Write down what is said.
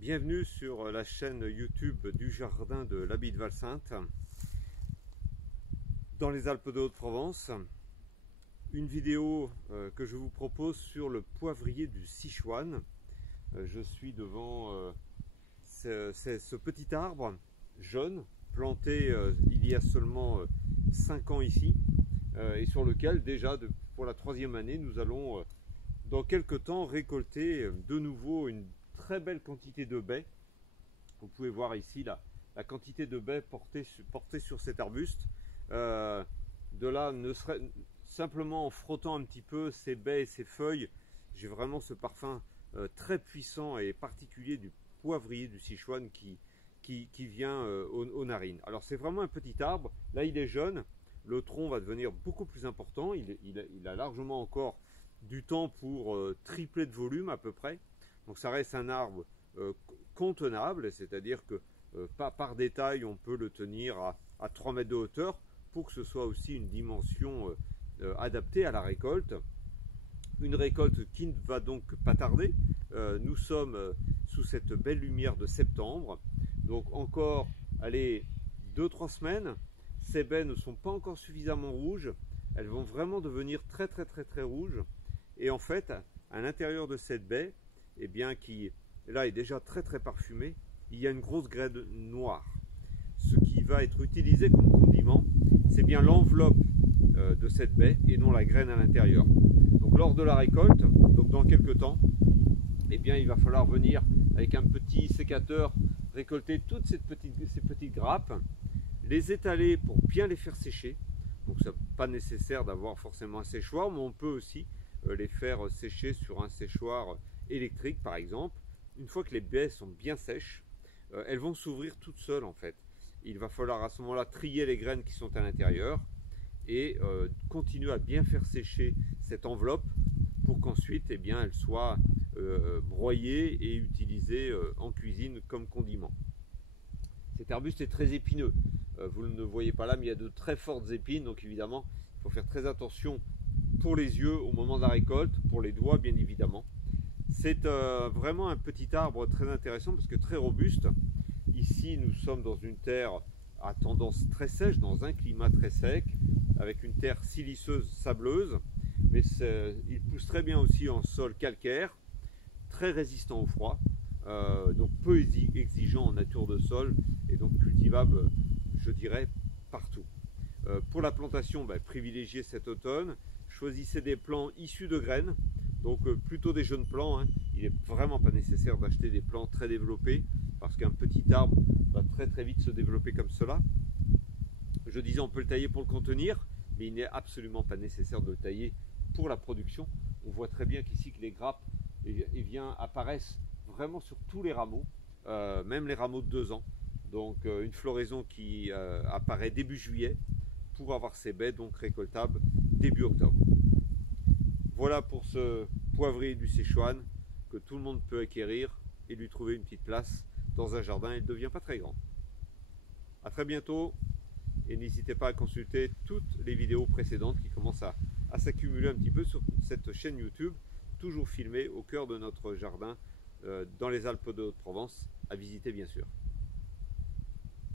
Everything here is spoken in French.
Bienvenue sur la chaîne YouTube du jardin de l'Abbaye de Valsainte, dans les Alpes de Haute-Provence. Une vidéo que je vous propose sur le poivrier du Sichuan. Je suis devant ce petit arbre jaune, planté il y a seulement 5 ans ici, et sur lequel déjà pour la 3e année, nous allons dans quelques temps récolter de nouveau une très belle quantité de baies. Vous pouvez voir ici la quantité de baies portées sur cet arbuste. De là, simplement en frottant un petit peu ces baies et ces feuilles, j'ai vraiment ce parfum très puissant et particulier du poivrier du Sichuan qui vient aux narines. Alors c'est vraiment un petit arbre. Là il est jeune, le tronc va devenir beaucoup plus important. Il a largement encore du temps pour tripler de volume à peu près. Donc ça reste un arbre contenable, c'est-à-dire que par détail on peut le tenir à 3 mètres de hauteur pour que ce soit aussi une dimension adaptée à la récolte. Une récolte qui ne va donc pas tarder. Nous sommes sous cette belle lumière de septembre, donc encore, allez, 2-3 semaines. Ces baies ne sont pas encore suffisamment rouges, elles vont vraiment devenir très rouges. Et en fait, à l'intérieur de cette baie, eh bien, qui là est déjà très parfumée, il y a une grosse graine noire. Ce qui va être utilisé comme condiment, c'est bien l'enveloppe de cette baie et non la graine à l'intérieur. Donc lors de la récolte, donc dans quelques temps, eh bien, il va falloir venir avec un petit sécateur récolter toutes ces petites grappes, les étaler pour bien les faire sécher. Donc c'est pas nécessaire d'avoir forcément un séchoir, mais on peut aussi les faire sécher sur un séchoir électrique par exemple. Une fois que les baies sont bien sèches, elles vont s'ouvrir toutes seules en fait. Il va falloir à ce moment-là trier les graines qui sont à l'intérieur et continuer à bien faire sécher cette enveloppe pour qu'ensuite eh bien, elle soit broyée et utilisée en cuisine comme condiment. Cet arbuste est très épineux. Vous ne le voyez pas là, mais il y a de très fortes épines, donc évidemment il faut faire très attention pour les yeux au moment de la récolte, pour les doigts bien évidemment. C'est vraiment un petit arbre très intéressant parce que très robuste. Ici nous sommes dans une terre à tendance très sèche, dans un climat très sec, avec une terre siliceuse, sableuse, mais il pousse très bien aussi en sol calcaire, très résistant au froid, donc peu exigeant en nature de sol et donc cultivable, je dirais, partout. Pour la plantation, privilégiez cet automne, choisissez des plants issus de graines, donc plutôt des jeunes plants. Il n'est vraiment pas nécessaire d'acheter des plants très développés parce qu'un petit arbre va très vite se développer comme cela. Je disais on peut le tailler pour le contenir, mais il n'est absolument pas nécessaire de le tailler pour la production. On voit très bien qu'ici que les grappes apparaissent vraiment sur tous les rameaux, même les rameaux de 2 ans. Donc une floraison qui apparaît début juillet pour avoir ces baies donc récoltables début octobre. Voilà pour ce poivrier du Sichuan que tout le monde peut acquérir et lui trouver une petite place dans un jardin. Il ne devient pas très grand. A très bientôt et n'hésitez pas à consulter toutes les vidéos précédentes qui commencent à s'accumuler un petit peu sur cette chaîne YouTube, toujours filmée au cœur de notre jardin dans les Alpes de Haute-Provence, à visiter bien sûr.